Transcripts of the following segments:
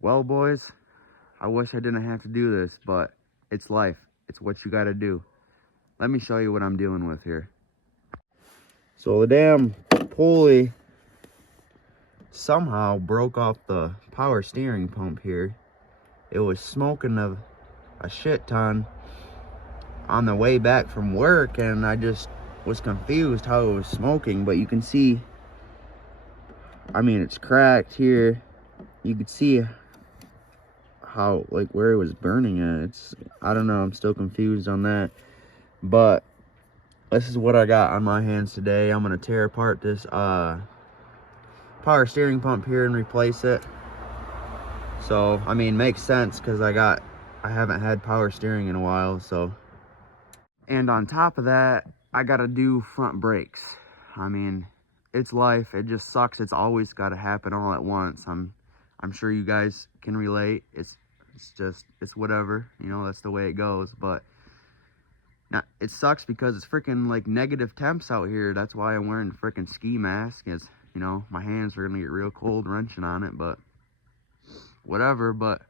Well, boys, I wish I didn't have to do this, but it's life. It's what you gotta do. Let me show you what I'm dealing with here. So the damn pulley somehow broke off the power steering pump here. It was smoking a shit ton on the way back from work, and I just was confused how it was smoking. But you can see, I mean, it's cracked here. You could see how, like, where it was burning at. I don't know, I'm still confused on that. But this is what I got on my hands today. I'm gonna tear apart this power steering pump here and replace it. So I mean, makes sense because I haven't had power steering in a while. So, and on top of that, I gotta do front brakes. I mean, it's life. It just sucks. It's always got to happen all at once. I'm sure you guys can relate. It's whatever, you know, that's the way it goes. But now, it sucks because it's freaking like negative temps out here. That's why I'm wearing freaking ski mask. Is, you know, my hands are gonna get real cold wrenching on it, but whatever. But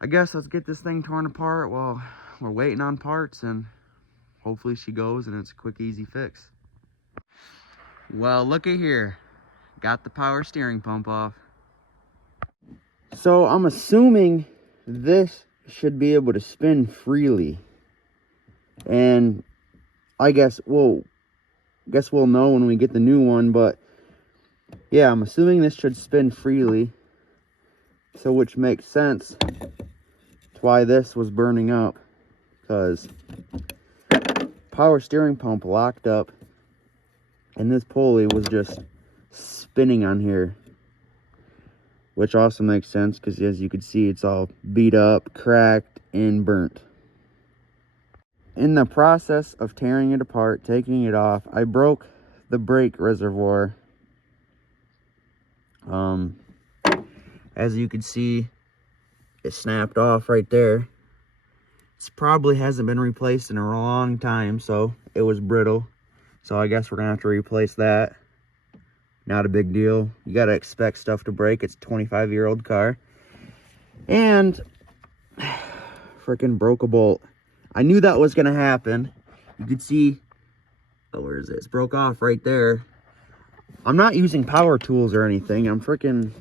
I guess let's get this thing torn apart while we're waiting on parts, and hopefully she goes and it's a quick, easy fix. Well, looky here. Got the power steering pump off. So I'm assuming this should be able to spin freely. And I guess we'll know when we get the new one, but yeah, I'm assuming this should spin freely. So which makes sense to why this was burning up, because power steering pump locked up and this pulley was just spinning on here, which also makes sense because as you can see, it's all beat up, cracked, and burnt. In the process of tearing it apart, taking it off, I broke the brake reservoir. As you can see, it snapped off right there. It probably hasn't been replaced in a long time, so it was brittle. So I guess we're gonna have to replace that. Not a big deal. You gotta expect stuff to break. It's a 25-year-old car. And freaking broke a bolt. I knew that was gonna happen. You could see, oh, where is it? It's broke off right there. I'm not using power tools or anything. I'm freaking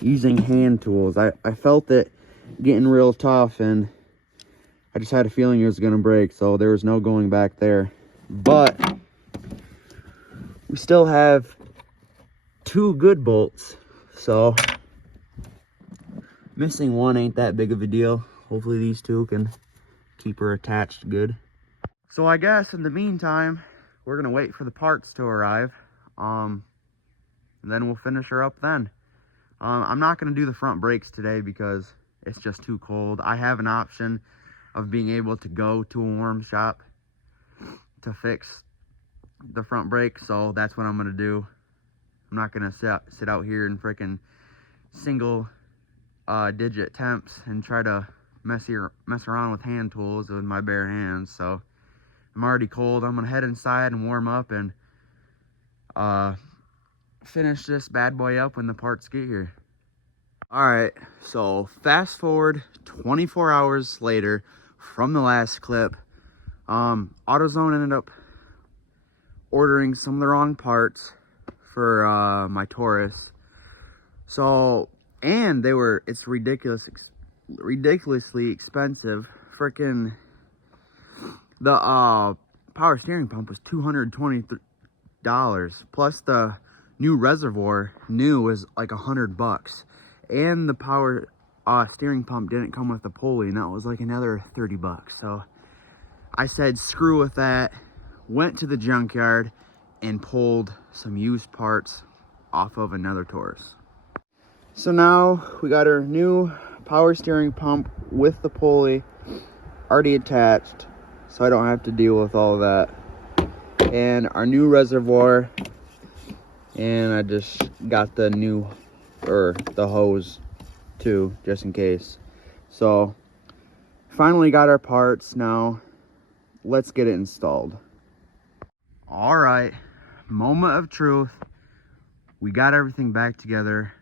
using hand tools. I felt it getting real tough, and I just had a feeling it was gonna break, so there was no going back there. But we still have 2 good bolts, so missing one ain't that big of a deal. Hopefully these 2 can keep her attached good. So I guess in the meantime, we're gonna wait for the parts to arrive, and then we'll finish her up then. I'm not gonna do the front brakes today because it's just too cold. I have an option of being able to go to a warm shop to fix the front brakes, so that's what I'm gonna do. I'm not gonna sit out here in freaking single digit temps and try to mess around with hand tools with my bare hands. So I'm already cold. I'm gonna head inside and warm up and finish this bad boy up when the parts get here. All right, so fast forward 24 hours later from the last clip. AutoZone ended up ordering some of the wrong parts for my Taurus. So, and it's ridiculously expensive. Freaking the power steering pump was $220 plus the new reservoir was like $100, and the power steering pump didn't come with the pulley, and that was like another $30. So I said screw with that, went to the junkyard and pulled some used parts off of another Taurus. So now we got our new power steering pump with the pulley already attached, so I don't have to deal with all of that. And our new reservoir, and I just got the the hose too, just in case. So finally got our parts. Now let's get it installed. All right, moment of truth. We got everything back together.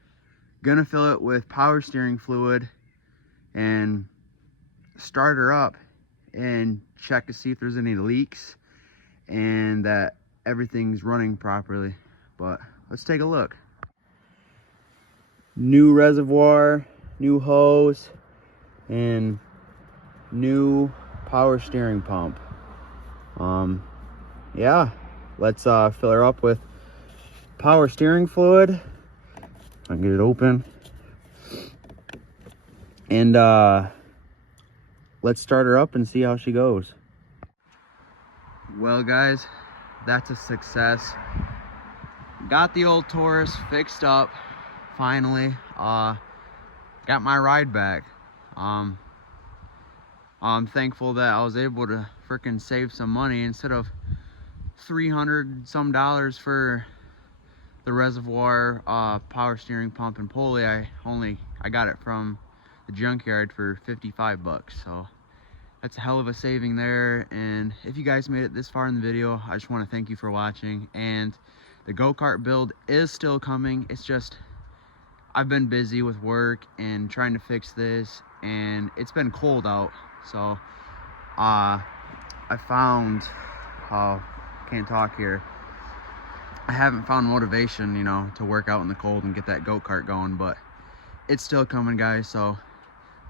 Gonna fill it with power steering fluid and start her up and check to see if there's any leaks and that everything's running properly. But let's take a look. New reservoir, new hose, and new power steering pump. Yeah, let's fill her up with power steering fluid. I can get it open. And let's start her up and see how she goes. Well guys, that's a success. Got the old Taurus fixed up finally. Got my ride back. I'm thankful that I was able to freaking save some money. Instead of $300 some for the reservoir, power steering pump and pulley, I got it from the junkyard for 55 bucks. So that's a hell of a saving there. And if you guys made it this far in the video, I just want to thank you for watching. And the go-kart build is still coming. It's just I've been busy with work and trying to fix this, and it's been cold out. So I found, can't talk here, I haven't found motivation, you know, to work out in the cold and get that go-kart going, but it's still coming guys. So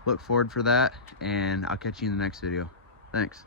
look forward for that, and I'll catch you in the next video. Thanks.